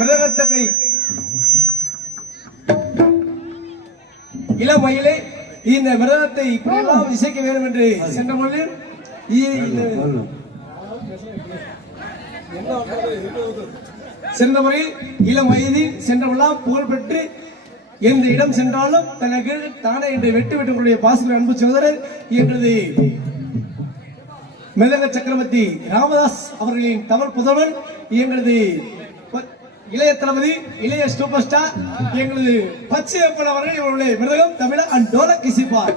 மிருதகத்தகை இளமயிலே இந்த மிருதத்தை இப்படியெல்லாம் இசைக்க வேண்டும் என்று சென்ற பொழுது சிறந்த முறையில் இளம் வயதில் சென்றவெல்லாம் புகழ்பெற்று எந்த இடம் சென்றாலும் தனக்கு தானே என்று வெட்டு வெட்டுடைய பாசுர அன்பு சகோதரர் எங்களது மிருதங்க சக்கரவர்த்தி ராமதாஸ் அவர்களின் தமிழ் புதல்வன் எங்களது இளைய தளபதி இளைய சூப்பர் ஸ்டார் எங்களது பச்சையப்பன் அவர்கள் இவருடைய மிருதகம் தமிழ அண்ட் டோலக் இசைப்பார்.